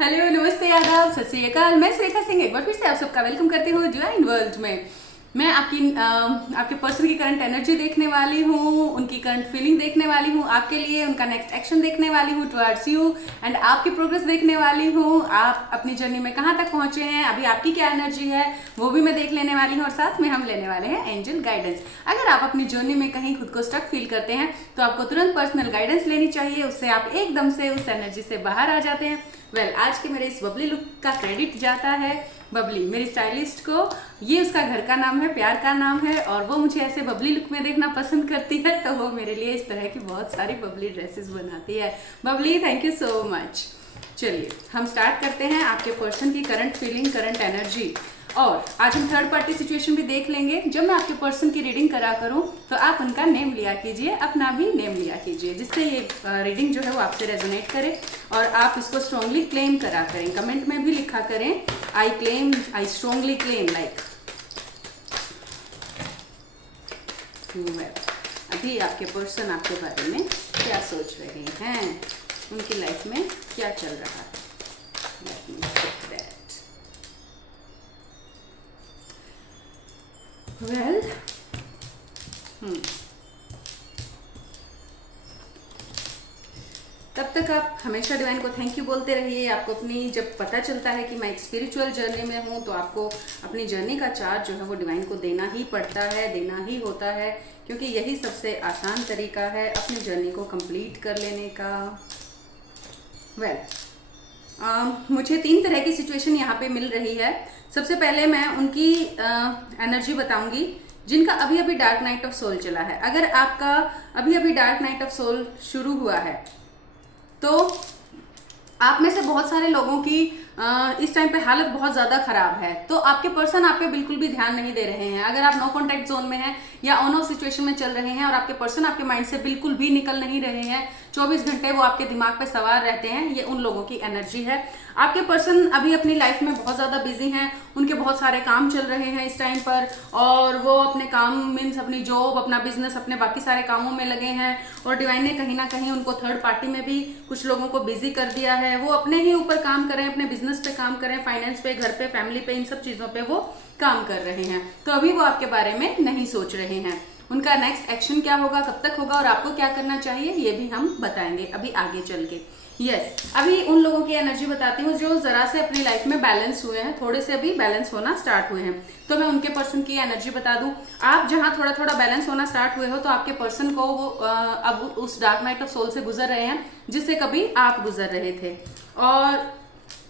Hello, नमस्ते, आदाब, सत श्री अकाल। मैं श्रेखा सिंह एक बार फिर से आप सबका वेलकम करती हूँ डिवाइन वर्ल्ड में। मैं आपके पर्सन की करंट एनर्जी देखने वाली हूँ, उनकी करंट फीलिंग देखने वाली हूँ आपके लिए, उनका नेक्स्ट एक्शन देखने वाली हूँ टुवर्ड्स यू एंड आपकी प्रोग्रेस देखने वाली हूँ। आप अपनी जर्नी में कहाँ तक पहुँचे हैं, अभी आपकी क्या एनर्जी है वो भी मैं देख लेने वाली हूँ और साथ में हम लेने वाले हैं एंजल गाइडेंस। अगर आप अपनी जर्नी में कहीं खुद को स्टक फील करते हैं तो आपको तुरंत पर्सनल गाइडेंस लेनी चाहिए, उससे आप एकदम से उस एनर्जी से बाहर आ जाते हैं। आज के मेरे इस बबली लुक का क्रेडिट जाता है बबली, मेरी स्टाइलिस्ट को। ये उसका घर का नाम है, प्यार का नाम है, और वो मुझे ऐसे बबली लुक में देखना पसंद करती है, तो वो मेरे लिए इस तरह की बहुत सारी बबली ड्रेसेस बनाती है। Babli, thank you so much. चलिए हम स्टार्ट करते हैं आपके पर्सन की करंट फीलिंग, करंट एनर्जी, और आज हम थर्ड पार्टी सिचुएशन भी देख लेंगे। जब मैं आपके पर्सन की रीडिंग करा करूं तो आप उनका नेम लिया कीजिए, अपना भी नेम लिया कीजिए, जिससे ये रीडिंग जो है वो आपसे रेजोनेट करे और आप इसको स्ट्रांगली क्लेम करा करें। कमेंट में भी लिखा करें I claim, I strongly claim, like. अभी आपके पर्सन आपके बारे में क्या सोच रहे हैं, उनकी लाइफ में क्या चल रहा है। Let me check that. Well, तब तक आप हमेशा डिवाइन को थैंक यू बोलते रहिए। आपको अपनी जब पता चलता है कि मैं एक स्पिरिचुअल जर्नी में हूँ तो आपको अपनी जर्नी का चार्ज जो है वो डिवाइन को देना ही पड़ता है, देना ही होता है, क्योंकि यही सबसे आसान तरीका है अपनी जर्नी को कंप्लीट कर लेने का। मुझे 3 तरह की सिचुएशन यहाँ पे मिल रही है। सबसे पहले मैं उनकी एनर्जी बताऊंगी जिनका अभी अभी डार्क नाइट ऑफ सोल चला है। अगर आपका अभी अभी डार्क नाइट ऑफ सोल शुरू हुआ है तो आप में से बहुत सारे लोगों की इस टाइम पे हालत बहुत ज़्यादा खराब है, तो आपके पर्सन आप पे बिल्कुल भी ध्यान नहीं दे रहे हैं। अगर आप नो कॉन्टैक्ट जोन में हैं या ऑन ऑफ सिचुएशन में चल रहे हैं और आपके पर्सन आपके माइंड से बिल्कुल भी निकल नहीं रहे हैं, 24 घंटे वो आपके दिमाग पे सवार रहते हैं, ये उन लोगों की एनर्जी है। आपके पर्सन अभी अपनी लाइफ में बहुत ज़्यादा बिजी हैं, उनके बहुत सारे काम चल रहे हैं इस टाइम पर, और वो अपने काम मीन्स अपनी जॉब, अपना बिजनेस, अपने बाकी सारे कामों में लगे हैं, और डिवाइन ने कहीं ना कहीं उनको थर्ड पार्टी में भी कुछ लोगों को बिजी कर दिया है। वो अपने ही ऊपर काम करें, अपने बिजनेस पे काम करें, फाइनेंस पे, घर पे, फैमिली पे, इन सब चीज़ों पे वो काम कर रहे हैं, तो अभी वो आपके बारे में नहीं सोच रहे हैं। उनका नेक्स्ट एक्शन क्या होगा, कब तक होगा और आपको क्या करना चाहिए, ये भी हम बताएंगे अभी आगे चल के। अभी उन लोगों की एनर्जी बताती हूँ जो जरा से अपनी लाइफ में बैलेंस हुए हैं, थोड़े से अभी बैलेंस होना स्टार्ट हुए हैं, तो मैं उनके पर्सन की एनर्जी बता दूं। आप जहां थोड़ा थोड़ा बैलेंस होना स्टार्ट हुए हो तो आपके पर्सन को वो अब उस डार्क नाइट ऑफ सोल से गुजर रहे हैं जिससे कभी आप गुजर रहे थे, और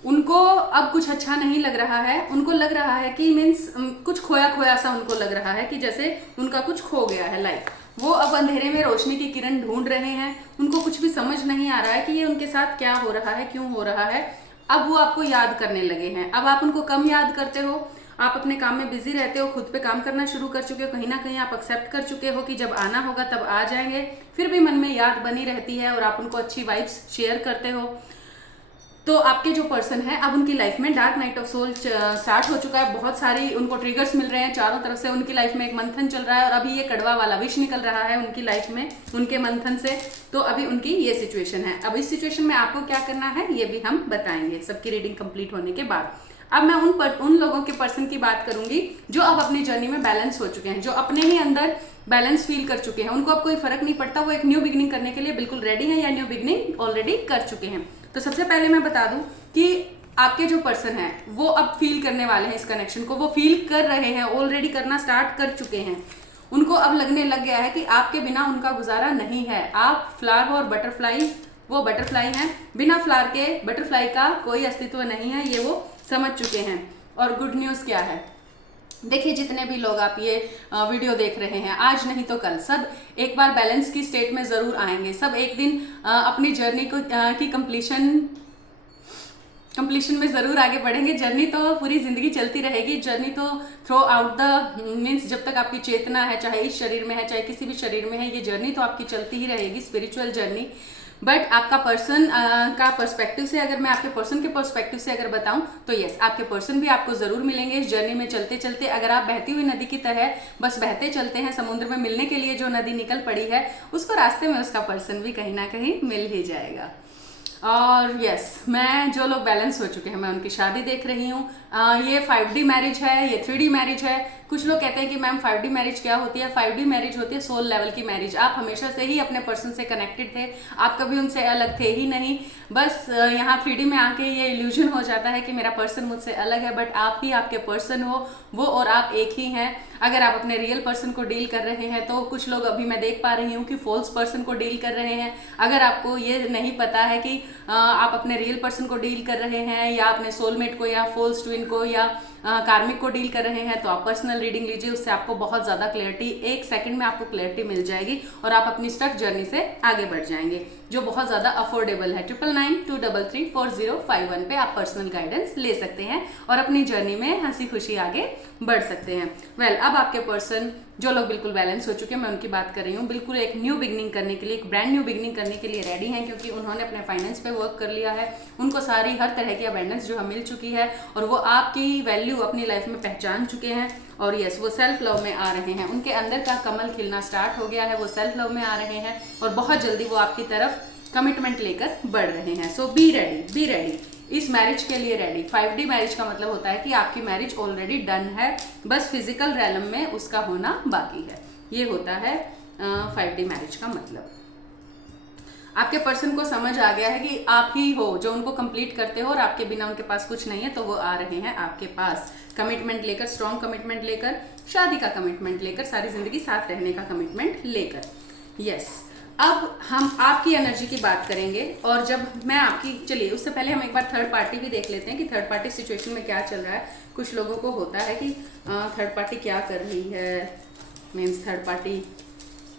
उनको अब कुछ अच्छा नहीं लग रहा है। उनको लग रहा है कि मीन्स कुछ खोया खोया सा उनको लग रहा है कि जैसे उनका कुछ खो गया है लाइफ। वो अब अंधेरे में रोशनी की किरण ढूंढ रहे हैं, उनको कुछ भी समझ नहीं आ रहा है कि ये उनके साथ क्या हो रहा है, क्यों हो रहा है। अब वो आपको याद करने लगे हैं। अब आप उनको कम याद करते हो, आप अपने काम में बिजी रहते हो, खुद पे काम करना शुरू कर चुके हो, कहीं ना कहीं आप एक्सेप्ट कर चुके हो कि जब आना होगा तब आ जाएंगे, फिर भी मन में याद बनी रहती है और आप उनको अच्छी वाइब्स शेयर करते हो। तो आपके जो पर्सन है अब उनकी लाइफ में dark night of soul start हो चुका है, बहुत सारी उनको ट्रिगर्स मिल रहे हैं चारों तरफ से। उनकी लाइफ में एक मंथन चल रहा है और अभी ये कड़वा वाला विष निकल रहा है उनकी लाइफ में उनके मंथन से। तो अभी उनकी ये सिचुएशन है। अब इस सिचुएशन में आपको क्या करना है ये भी हम बताएंगे सबकी रीडिंग कंप्लीट होने के बाद। अब मैं उन लोगों के पर्सन की बात करूंगी जो अब अपनी जर्नी में बैलेंस हो चुके हैं, जो अपने ही अंदर बैलेंस फील कर चुके हैं। उनको अब कोई फर्क नहीं पड़ता, वो एक न्यू बिगिनिंग करने के लिए बिल्कुल रेडी है या न्यू बिगिनिंग ऑलरेडी कर चुके हैं। तो सबसे पहले मैं बता दूं कि आपके जो पर्सन है वो अब फील करने वाले हैं इस कनेक्शन को, वो फील कर रहे हैं, ऑलरेडी करना स्टार्ट कर चुके हैं। उनको अब लगने लग गया है कि आपके बिना उनका गुजारा नहीं है। आप फ्लावर हो और बटरफ्लाई वो बटरफ्लाई हैं, बिना फ्लावर के बटरफ्लाई का कोई अस्तित्व नहीं है, ये वो समझ चुके हैं। और गुड न्यूज़ क्या है, देखिए जितने भी लोग आप ये वीडियो देख रहे हैं, आज नहीं तो कल सब एक बार बैलेंस की स्टेट में ज़रूर आएंगे। सब एक दिन अपनी जर्नी को की कंप्लीशन में ज़रूर आगे बढ़ेंगे। जर्नी तो पूरी ज़िंदगी चलती रहेगी, जर्नी तो थ्रू आउट द मीन्स जब तक आपकी चेतना है, चाहे इस शरीर में है चाहे किसी भी शरीर में है, ये जर्नी तो आपकी चलती ही रहेगी, स्पिरिचुअल जर्नी। बट आपका पर्सन का पर्सपेक्टिव से, अगर मैं आपके पर्सन के पर्सपेक्टिव से अगर बताऊं तो यस, आपके पर्सन भी आपको जरूर मिलेंगे इस जर्नी में चलते चलते। अगर आप बहती हुई नदी की तरह बस बहते चलते हैं, समुद्र में मिलने के लिए जो नदी निकल पड़ी है उसको रास्ते में उसका पर्सन भी कहीं ना कहीं मिल ही जाएगा। और यस, मैं जो लोग बैलेंस हो चुके हैं मैं उनकी शादी देख रही हूँ। ये 5D मैरिज है, ये 3D मैरिज है। कुछ लोग कहते हैं कि मैम 5D मैरिज क्या होती है? 5D मैरिज होती है सोल लेवल की मैरिज। आप हमेशा से ही अपने पर्सन से कनेक्टेड थे, आप कभी उनसे अलग थे ही नहीं। बस यहाँ 3D में आके ये इल्यूजन हो जाता है कि मेरा पर्सन मुझसे अलग है, बट आप ही आपके पर्सन हो, वो और आप एक ही हैं। अगर आप अपने रियल पर्सन को डील कर रहे हैं तो कुछ लोग अभी मैं देख पा रही हूँ कि फॉल्स पर्सन को डील कर रहे हैं। अगर आपको ये नहीं पता है कि आप अपने रियल पर्सन को डील कर रहे हैं या अपने सोलमेट को या फॉल्स ट्विन को या कार्मिक को डील कर रहे हैं, तो आप पर्सनल रीडिंग लीजिए। उससे आपको बहुत ज्यादा क्लैरिटी, 1 सेकंड में आपको क्लैरिटी मिल जाएगी और आप अपनी स्टक जर्नी से आगे बढ़ जाएंगे, जो बहुत ज्यादा अफोर्डेबल है। 9992334051 पे आप पर्सनल गाइडेंस ले सकते हैं और अपनी जर्नी में हंसी खुशी आगे बढ़ सकते हैं। वेल, अब आपके पर्सन जो लोग बिल्कुल बैलेंस हो चुके हैं, मैं उनकी बात कर रही हूँ, बिल्कुल एक न्यू बिगनिंग करने के लिए, एक ब्रांड न्यू बिगनिंग करने के लिए रेडी हैं, क्योंकि उन्होंने अपने फाइनेंस पे वर्क कर लिया है। उनको सारी हर तरह की अबेंडेंस जो है मिल चुकी है और वो आपकी वैल्यू अपनी लाइफ में पहचान चुके हैं। और यस, वो सेल्फ लव में आ रहे हैं, उनके अंदर का कमल खिलना स्टार्ट हो गया है, वो सेल्फ लव में आ रहे हैं और बहुत जल्दी वो आपकी तरफ कमिटमेंट लेकर बढ़ रहे हैं। सो बी रेडी, बी रेडी, इस मैरिज के लिए रेडी। 5D मैरिज का मतलब होता है कि आपकी मैरिज ऑलरेडी डन है, बस फिजिकल रैलम में उसका होना बाकी है। ये होता है 5D मैरिज का मतलब। आपके पर्सन को समझ आ गया है कि आप ही हो जो उनको कंप्लीट करते हो और आपके बिना उनके पास कुछ नहीं है, तो वो आ रहे हैं आपके पास कमिटमेंट लेकर, स्ट्रॉन्ग कमिटमेंट लेकर, शादी का कमिटमेंट लेकर, सारी जिंदगी साथ रहने का कमिटमेंट लेकर। यस, अब हम आपकी एनर्जी की बात करेंगे और जब मैं आपकी, चलिए उससे पहले हम एक बार थर्ड पार्टी भी देख लेते हैं कि थर्ड पार्टी सिचुएशन में क्या चल रहा है। कुछ लोगों को होता है कि थर्ड पार्टी क्या कर रही है, मीन्स थर्ड पार्टी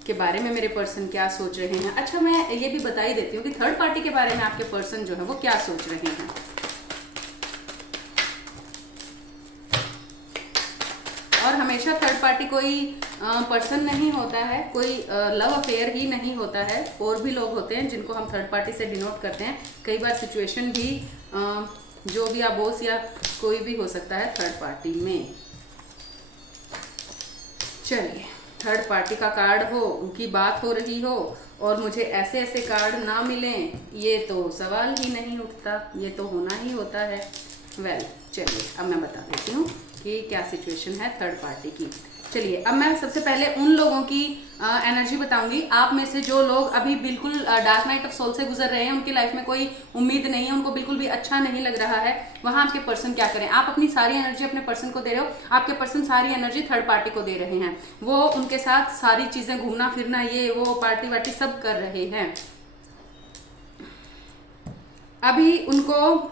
के बारे में मेरे पर्सन क्या सोच रहे हैं। अच्छा, मैं ये भी बता ही देती हूँ कि थर्ड पार्टी के बारे में आपके पर्सन जो है वो क्या सोच रहे हैं। और हमेशा थर्ड पार्टी कोई पर्सन नहीं होता है, कोई लव अफेयर ही नहीं होता है, और भी लोग होते हैं जिनको हम थर्ड पार्टी से डिनोट करते हैं। कई बार सिचुएशन भी जो भी आप बॉस या कोई भी हो सकता है थर्ड पार्टी में। चलिए, थर्ड पार्टी का कार्ड हो, उनकी बात हो रही हो और मुझे ऐसे ऐसे कार्ड ना मिलें, ये तो सवाल ही नहीं उठता, ये तो होना ही होता है। वेल, चलिए अब मैं बता देती हूँ कि क्या सिचुएशन है थर्ड पार्टी की। चलिए, अब मैं सबसे पहले उन लोगों की एनर्जी बताऊंगी, आप में से जो लोग अभी बिल्कुल डार्क नाइट ऑफ सोल से गुजर रहे हैं, उनकी लाइफ में कोई उम्मीद नहीं है, उनको बिल्कुल भी अच्छा नहीं लग रहा है, वहां आपके पर्सन क्या करें। आप अपनी सारी एनर्जी अपने पर्सन को दे रहे हो, आपके पर्सन सारी एनर्जी थर्ड पार्टी को दे रहे हैं। वो उनके साथ सारी चीजें, घूमना फिरना, ये वो, पार्टी वार्टी सब कर रहे हैं। अभी उनको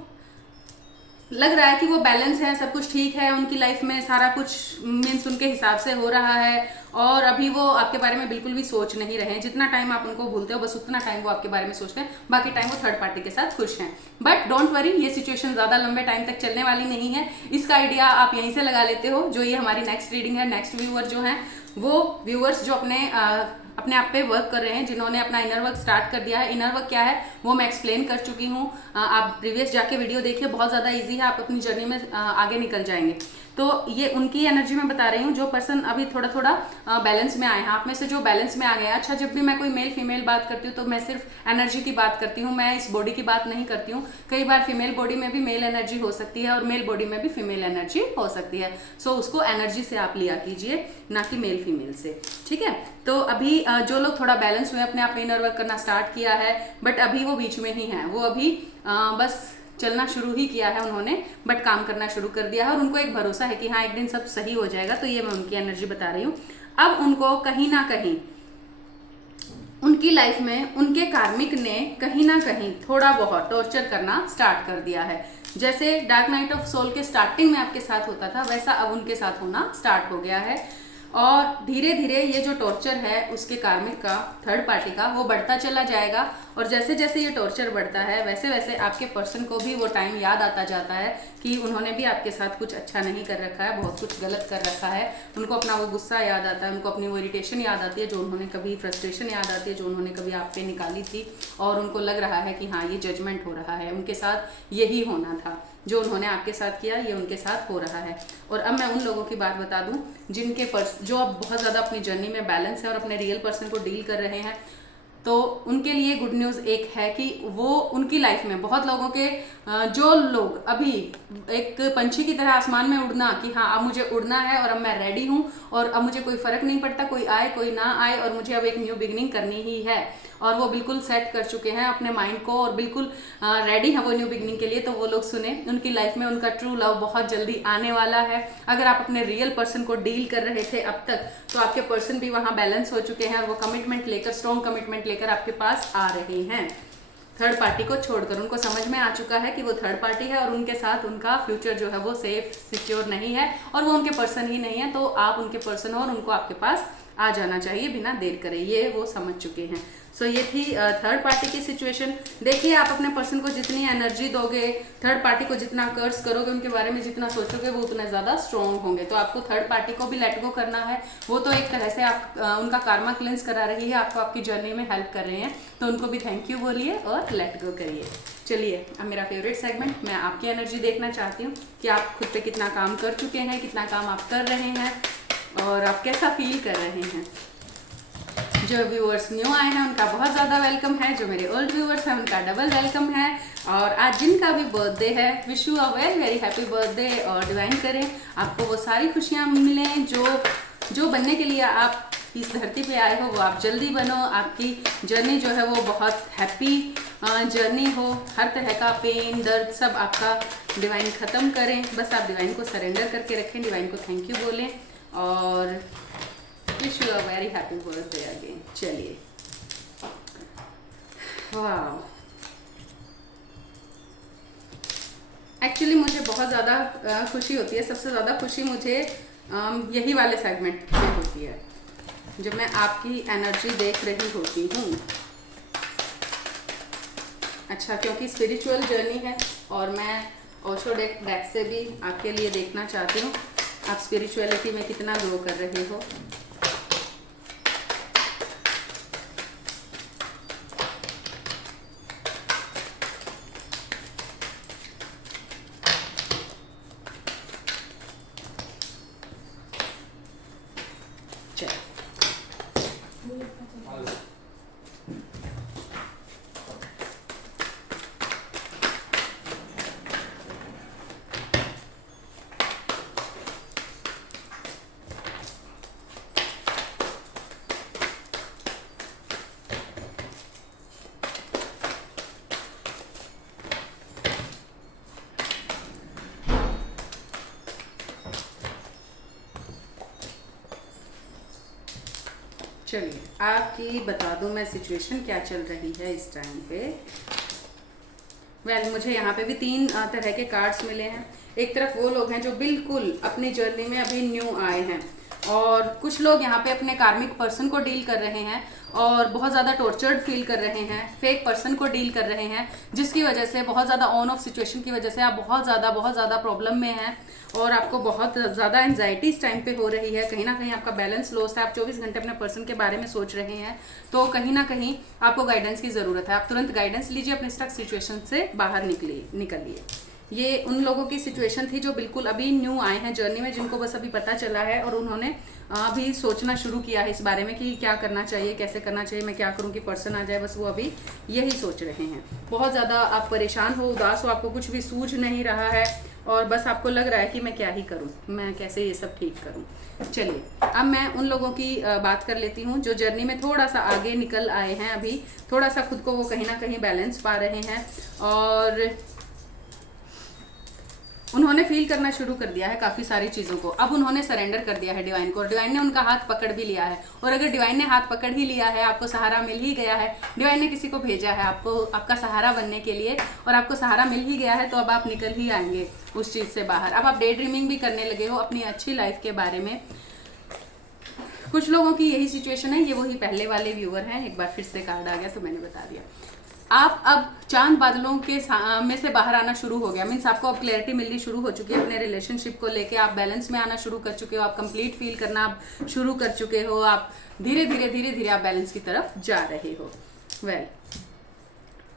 लग रहा है कि वो बैलेंस है, सब कुछ ठीक है उनकी लाइफ में, सारा कुछ मीन्स उनके हिसाब से हो रहा है और अभी वो आपके बारे में बिल्कुल भी सोच नहीं रहे हैं। जितना टाइम आप उनको भूलते हो बस उतना टाइम वो आपके बारे में सोचते हैं, बाकी टाइम वो थर्ड पार्टी के साथ खुश हैं। बट डोंट वरी, ये सिचुएशन ज्यादा लंबे टाइम तक चलने वाली नहीं है। इसका आइडिया आप यहीं से लगा लेते हो। जो ये हमारी नेक्स्ट रीडिंग है, नेक्स्ट व्यूअर जो है वो व्यूअर्स जो अपने आप पे वर्क कर रहे हैं, जिन्होंने अपना इनर वर्क स्टार्ट कर दिया है। इनर वर्क क्या है वो मैं एक्सप्लेन कर चुकी हूँ, आप प्रीवियस जाके वीडियो देखिए, बहुत ज़्यादा इजी है, आप अपनी जर्नी में आगे निकल जाएंगे। तो ये उनकी एनर्जी में बता रही हूँ, जो पर्सन अभी थोड़ा थोड़ा बैलेंस में आए हैं। आप में से जो बैलेंस में आ गए हैं, अच्छा, जब भी मैं कोई मेल फीमेल बात करती हूँ तो मैं सिर्फ एनर्जी की बात करती हूँ, मैं इस बॉडी की बात नहीं करती हूँ। कई बार फीमेल बॉडी में भी मेल एनर्जी हो सकती है और मेल बॉडी में भी फीमेल एनर्जी हो सकती है। सो उसको एनर्जी से आप लिया कीजिए, ना कि मेल फीमेल से, ठीक है। तो अभी जो लोग थोड़ा बैलेंस हुए, अपने आप इनर वर्क करना स्टार्ट किया है, बट अभी वो बीच में ही हैं, वो अभी बस चलना शुरू ही किया है उन्होंने, बट काम करना शुरू कर दिया है और उनको एक भरोसा है कि हाँ एक दिन सब सही हो जाएगा। तो ये मैं उनकी एनर्जी बता रही हूँ। अब उनको कहीं ना कहीं उनकी लाइफ में उनके कार्मिक ने कहीं ना कहीं थोड़ा बहुत टॉर्चर करना स्टार्ट कर दिया है। जैसे डार्क नाइट ऑफ सोल के स्टार्टिंग में आपके साथ होता था, वैसा अब उनके साथ होना स्टार्ट हो गया है और धीरे धीरे ये जो टॉर्चर है उसके कार्मिक का, थर्ड पार्टी का, वो बढ़ता चला जाएगा। और जैसे जैसे ये टॉर्चर बढ़ता है वैसे वैसे आपके पर्सन को भी वो टाइम याद आता जाता है कि उन्होंने भी आपके साथ कुछ अच्छा नहीं कर रखा है, बहुत कुछ गलत कर रखा है। उनको अपना वो गुस्सा याद आता है, उनको अपनी वो इरिटेशन याद आती है, जो उन्होंने कभी फ्रस्ट्रेशन याद आती है, जो उन्होंने कभी आप पे निकाली थी, और उनको लग रहा है कि हाँ ये जजमेंट हो रहा है, उनके साथ यही होना था, जो उन्होंने आपके साथ किया ये उनके साथ हो रहा है। और अब मैं उन लोगों की बात बता दूं जिनके जो अब बहुत ज़्यादा अपनी जर्नी में बैलेंस है और अपने रियल पर्सन को डील कर रहे हैं। तो उनके लिए गुड न्यूज़ एक है कि वो उनकी लाइफ में बहुत लोगों के जो लोग अभी एक पंछी की तरह आसमान में उड़ना कि हाँ अब मुझे उड़ना है और अब मैं रेडी हूँ और अब मुझे कोई फर्क नहीं पड़ता कोई आए कोई ना आए और मुझे अब एक न्यू बिगिनिंग करनी ही है, और वो बिल्कुल सेट कर चुके हैं अपने माइंड को और बिल्कुल रेडी है वो न्यू बिगिनिंग के लिए, तो वो लोग सुने उनकी लाइफ में उनका ट्रू लव बहुत जल्दी आने वाला है। अगर आप अपने रियल पर्सन को डील कर रहे थे अब तक, तो आपके पर्सन भी वहां बैलेंस हो चुके हैं और वो कमिटमेंट लेकर, स्ट्रॉन्ग कमिटमेंट लेकर आपके पास आ रहे हैं। थर्ड पार्टी को छोड़कर उनको समझ में आ चुका है कि वो थर्ड पार्टी है और उनके साथ उनका फ्यूचर जो है वो सेफ सिक्योर नहीं है और वो उनके पर्सन ही नहीं है, तो आप उनके पर्सन हो और उनको आपके पास आ जाना चाहिए बिना देर करे, ये वो समझ चुके हैं। सो ये थी थर्ड पार्टी की सिचुएशन। देखिए आप अपने पर्सन को जितनी एनर्जी दोगे, थर्ड पार्टी को जितना कर्स करोगे, उनके बारे में जितना सोचोगे, वो उतना ज़्यादा स्ट्रॉन्ग होंगे। तो आपको थर्ड पार्टी को भी लेट गो करना है। वो तो एक तरह से आप उनका कार्मा क्लेंस करा रही है, आपको आपकी जर्नी में हेल्प कर रहे हैं, तो उनको भी थैंक यू बोलिए और लेट गो करिए। चलिए अब मेरा फेवरेट सेगमेंट, मैं आपकी एनर्जी देखना चाहती हूँ कि आप खुद पे कितना काम कर चुके हैं, कितना काम आप कर रहे हैं और आप कैसा फील कर रहे हैं। जो व्यूअर्स न्यू आए हैं उनका बहुत ज़्यादा वेलकम है, जो मेरे ओल्ड व्यूअर्स हैं उनका डबल वेलकम है, और आज जिनका भी बर्थडे है wish you a very very happy birthday, और डिवाइन करें आपको वो सारी खुशियाँ मिलें जो बनने के लिए आप इस धरती पे आए हो वो आप जल्दी बनो। आपकी जर्नी जो है वो बहुत हैप्पी जर्नी हो, हर तरह का पेन दर्द सब आपका डिवाइन ख़त्म करें। बस आप डिवाइन को सरेंडर करके रखें, डिवाइन को थैंक यू बोलें और wish you a very happy birthday again. चलिए वाह, एक्चुअली मुझे बहुत ज़्यादा खुशी होती है, सबसे ज़्यादा खुशी मुझे यही वाले सेगमेंट में होती है जब मैं आपकी एनर्जी देख रही होती हूँ। अच्छा, क्योंकि स्पिरिचुअल जर्नी है और मैं ओशो डेक से भी आपके लिए देखना चाहती हूँ आप स्पिरिचुअलिटी में कितना ग्रो कर रहे हो। चलिए आपकी बता दूं मैं सिचुएशन क्या चल रही है इस टाइम पे। मुझे यहाँ पे भी 3 तरह के कार्ड्स मिले हैं। एक तरफ वो लोग हैं जो बिल्कुल अपनी जर्नी में अभी न्यू आए हैं और कुछ लोग यहाँ पे अपने कार्मिक पर्सन को डील कर रहे हैं और बहुत ज़्यादा टॉर्चर्ड फील कर रहे हैं, फेक पर्सन को डील कर रहे हैं, जिसकी वजह से बहुत ज़्यादा ऑन ऑफ सिचुएशन की वजह से आप बहुत ज़्यादा प्रॉब्लम में हैं और आपको बहुत ज़्यादा एंजाइटी इस टाइम पे हो रही है। कहीं ना कहीं आपका बैलेंस लॉस है, आप 24 घंटे अपने पर्सन के बारे में सोच रहे हैं, तो कहीं ना कहीं आपको गाइडेंस की ज़रूरत है। आप तुरंत गाइडेंस लीजिए, अपने स्टक सिचुएशन से बाहर निकलिए। ये उन लोगों की सिचुएशन थी जो बिल्कुल अभी न्यू आए हैं जर्नी में, जिनको बस अभी पता चला है और उन्होंने अभी सोचना शुरू किया है इस बारे में कि क्या करना चाहिए, कैसे करना चाहिए, मैं क्या करूं कि पर्सन आ जाए। बस वो अभी यही सोच रहे हैं। बहुत ज़्यादा आप परेशान हो, उदास हो, आपको कुछ भी सूझ नहीं रहा है और बस आपको लग रहा है कि मैं क्या ही करूं, मैं कैसे ये सब ठीक करूं। चलिए अब मैं उन लोगों की बात कर लेती हूँ जो जर्नी में थोड़ा सा आगे निकल आए हैं, अभी थोड़ा सा खुद को वो कहीं ना कहीं बैलेंस पा रहे हैं और उन्होंने फील करना शुरू कर दिया है काफ़ी सारी चीज़ों को। अब उन्होंने सरेंडर कर दिया है डिवाइन को और डिवाइन ने उनका हाथ पकड़ भी लिया है। और अगर डिवाइन ने हाथ पकड़ ही लिया है, आपको सहारा मिल ही गया है, डिवाइन ने किसी को भेजा है आपको आपका सहारा बनने के लिए और आपको सहारा मिल ही गया है, तो अब आप निकल ही आएंगे उस चीज़ से बाहर। अब आप डे ड्रीमिंग भी करने लगे हो अपनी अच्छी लाइफ के बारे में। कुछ लोगों की यही सिचुएशन है, ये वही पहले वाले व्यूअर हैं। एक बार फिर से कार्ड आ गया तो मैंने बता दिया। आप अब चांद बादलों के में से बाहर आना शुरू हो गया, मीन्स आपको अब क्लैरिटी मिलनी शुरू हो चुकी है अपने रिलेशनशिप को लेके। आप बैलेंस में आना शुरू कर चुके हो, आप कंप्लीट फील करना आप शुरू कर चुके हो, आप धीरे धीरे आप बैलेंस की तरफ जा रहे हो।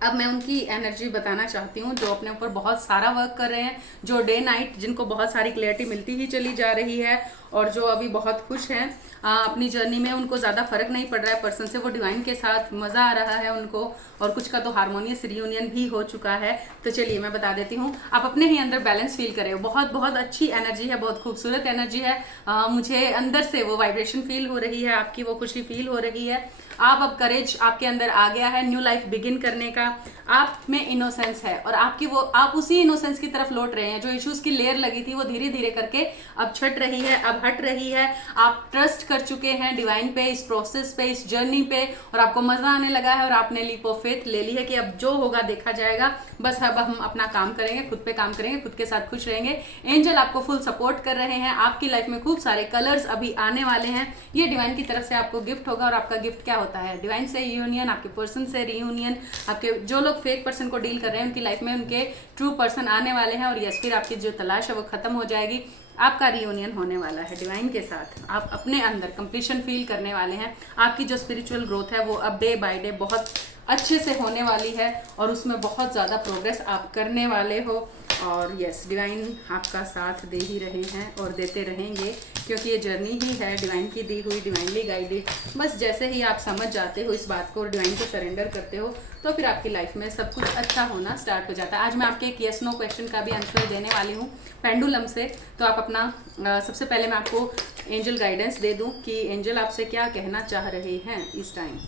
अब मैं उनकी एनर्जी बताना चाहती हूँ, जो अपने ऊपर बहुत सारा वर्क कर रहे हैं, जो डे नाइट जिनको बहुत सारी क्लैरिटी मिलती ही चली जा रही है, और जो अभी बहुत खुश हैं अपनी जर्नी में, उनको ज़्यादा फर्क नहीं पड़ रहा है पर्सन से, वो डिवाइन के साथ मज़ा आ रहा है उनको, और कुछ का तो हारमोनियस रियूनियन भी हो चुका है। तो चलिए मैं बता देती हूँ, आप अपने ही अंदर बैलेंस फील करें। बहुत बहुत अच्छी एनर्जी है, बहुत खूबसूरत एनर्जी है। मुझे अंदर से वो वाइब्रेशन फील हो रही है, आपकी वो खुशी फील हो रही है। आप अब करेज आपके अंदर आ गया है न्यू लाइफ बिगिन करने का। आप में इनोसेंस है और आपकी वो, आप उसी इनोसेंस की तरफ लौट रहे हैं। जो इश्यूज की लेयर लगी थी वो धीरे धीरे करके अब छट रही है, अब हट रही है। आप ट्रस्ट कर चुके हैं डिवाइन पे, इस प्रोसेस पे, इस जर्नी पे, और आपको मजा आने लगा है, और आपने लीप ऑफ फेथ ले ली है कि अब जो होगा देखा जाएगा। बस अब हम अपना काम करेंगे, खुद पे काम करेंगे, खुद के साथ खुश रहेंगे। एंजल आपको फुल सपोर्ट कर रहे हैं। आपकी लाइफ में खूब सारे कलर्स अभी आने वाले हैं। ये डिवाइन की तरफ से आपको गिफ्ट होगा। और आपका गिफ्ट क्या होता है? डिवाइन से यूनियन, आपके पर्सन से रियूनियन। आपके जो लोग फेक पर्सन को डील कर रहे हैं उनकी लाइफ में उनके ट्रू पर्सन आने वाले हैं, और यस फिर आपकी जो तलाश है वो खत्म हो जाएगी। आपका रियूनियन होने वाला है डिवाइन के साथ। आप अपने अंदर कंप्लीशन फील करने वाले हैं। आपकी जो स्पिरिचुअल ग्रोथ है वो अब डे बाय डे बहुत अच्छे से होने वाली है, और उसमें बहुत ज़्यादा प्रोग्रेस आप करने वाले हो। और यस, डिवाइन आपका साथ दे ही रहे हैं और देते रहेंगे, क्योंकि ये जर्नी ही है डिवाइन की दी हुई, डिवाइनली गाइडेड। बस जैसे ही आप समझ जाते हो इस बात को और डिवाइन को सरेंडर करते हो, तो फिर आपकी लाइफ में सब कुछ अच्छा होना स्टार्ट हो जाता है। आज मैं आपके एक येस नो क्वेश्चन का भी आंसर देने वाली हूँ पेंडुलम से। तो आप अपना सबसे पहले मैं आपको एंजल गाइडेंस दे दूँ कि एंजल आपसे क्या कहना चाह रहे हैं इस टाइम।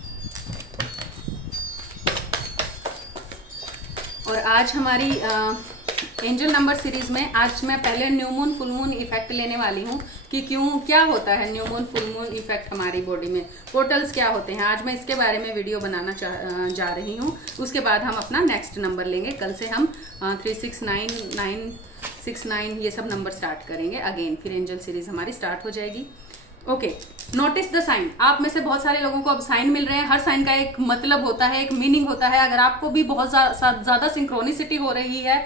और आज हमारी एंजल नंबर सीरीज में आज मैं पहले new moon full moon effect लेने वाली हूँ कि क्या होता है new moon full moon effect हमारी बॉडी में, पोर्टल्स क्या होते हैं। आज मैं इसके बारे में वीडियो बनाना जा रही हूँ। उसके बाद हम अपना नेक्स्ट नंबर लेंगे। कल से हम 369 969 ये सब नंबर स्टार्ट करेंगे अगेन। फिर एंजल सीरीज हमारी स्टार्ट हो जाएगी। Okay, notice the sign. आप में से बहुत सारे लोगों को अब साइन मिल रहे हैं। हर साइन का एक मतलब होता है, एक मीनिंग होता है। अगर आपको भी बहुत ज्यादा सिंक्रोनिसिटी हो रही है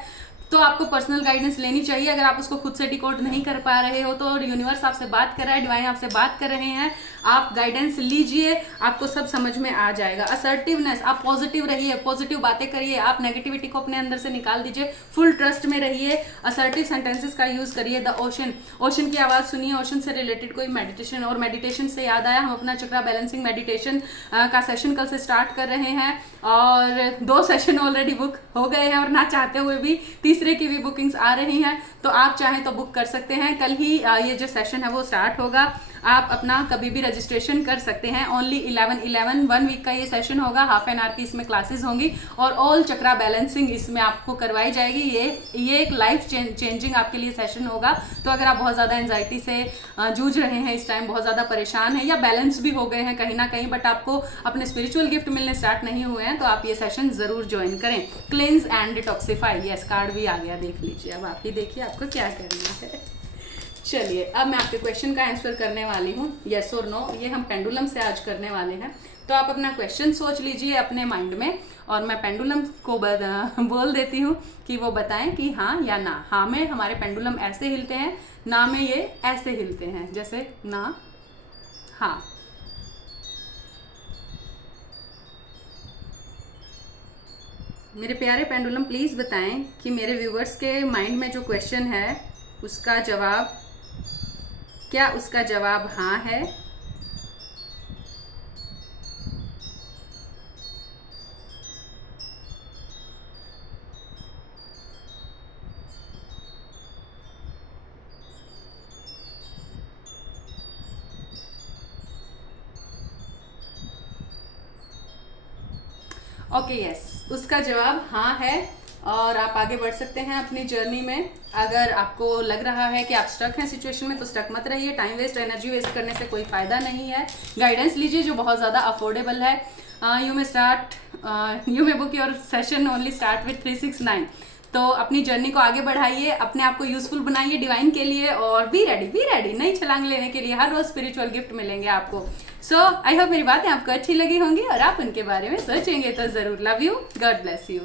तो आपको पर्सनल गाइडेंस लेनी चाहिए। अगर आप उसको खुद से डिकोड नहीं कर पा रहे हो तो यूनिवर्स आपसे बात कर रहा है, डिवाइन आपसे बात कर रहे हैं। आप गाइडेंस लीजिए, आपको सब समझ में आ जाएगा। असर्टिवनेस, आप पॉजिटिव रहिए, पॉजिटिव बातें करिए, आप नेगेटिविटी को अपने अंदर से निकाल दीजिए। फुल ट्रस्ट में रहिए, असर्टिव सेंटेंसेस का यूज करिए। द ओशन, ओशन की आवाज सुनिए, ओशन से रिलेटेड कोई मेडिटेशन। और मेडिटेशन से याद आया, हम अपना चक्रा बैलेंसिंग मेडिटेशन का सेशन कल से स्टार्ट कर रहे हैं, और 2 सेशन ऑलरेडी बुक हो गए हैं, और ना चाहते हुए भी तीसरे की भी बुकिंग्स आ रही हैं। तो आप चाहें तो बुक कर सकते हैं। कल ही ये जो सेशन है वो स्टार्ट होगा। आप अपना कभी भी रजिस्ट्रेशन कर सकते हैं। ओनली 11 1 वीक का ये सेशन होगा। हाफ एन आवर की इसमें क्लासेस होंगी, और ऑल चक्रा बैलेंसिंग इसमें आपको करवाई जाएगी। ये एक लाइफ चेंजिंग आपके लिए सेशन होगा। तो अगर आप बहुत ज़्यादा एंजाइटी से जूझ रहे हैं इस टाइम, बहुत ज़्यादा परेशान हैं, या बैलेंस भी हो गए हैं कहीं ना कहीं, बट आपको अपने स्पिरिचुअल गिफ्ट मिलने स्टार्ट नहीं हुए हैं, तो आप ये सेशन ज़रूर ज्वाइन करें। क्लींस एंड डिटॉक्सिफाई, यस कार्ड भी आ गया, देख लीजिए। अब आप ही देखिए आपको क्या करना है। चलिए, अब मैं आपके क्वेश्चन का आंसर करने वाली हूँ, येस और नो। ये हम पेंडुलम से आज करने वाले हैं। तो आप अपना क्वेश्चन सोच लीजिए अपने माइंड में, और मैं पेंडुलम को बोल देती हूँ कि वो बताएं कि हाँ या ना। हाँ में हमारे पेंडुलम ऐसे हिलते हैं, ना में ये ऐसे हिलते हैं, जैसे ना, हाँ। मेरे प्यारे पेंडुलम प्लीज़ बताएं कि मेरे व्यूवर्स के माइंड में जो क्वेश्चन है उसका जवाब, क्या उसका जवाब हाँ है? ओके यस, उसका जवाब हाँ है, और आप आगे बढ़ सकते हैं अपनी जर्नी में। अगर आपको लग रहा है कि आप स्टक हैं सिचुएशन में, तो स्टक मत रहिए। टाइम वेस्ट, एनर्जी वेस्ट करने से कोई फायदा नहीं है। गाइडेंस लीजिए जो बहुत ज़्यादा अफोर्डेबल है। You may book your session only start with 369। तो अपनी जर्नी को आगे बढ़ाइए, अपने आप को यूजफुल बनाइए डिवाइन के लिए, और बी रेडी नई छलांग लेने के लिए। हर रोज स्पिरिचुअल गिफ्ट मिलेंगे आपको। सो आई होप मेरी बातें आपको अच्छी लगी होंगी और आप उनके बारे में सोचेंगे तो जरूर। Love you, God bless you.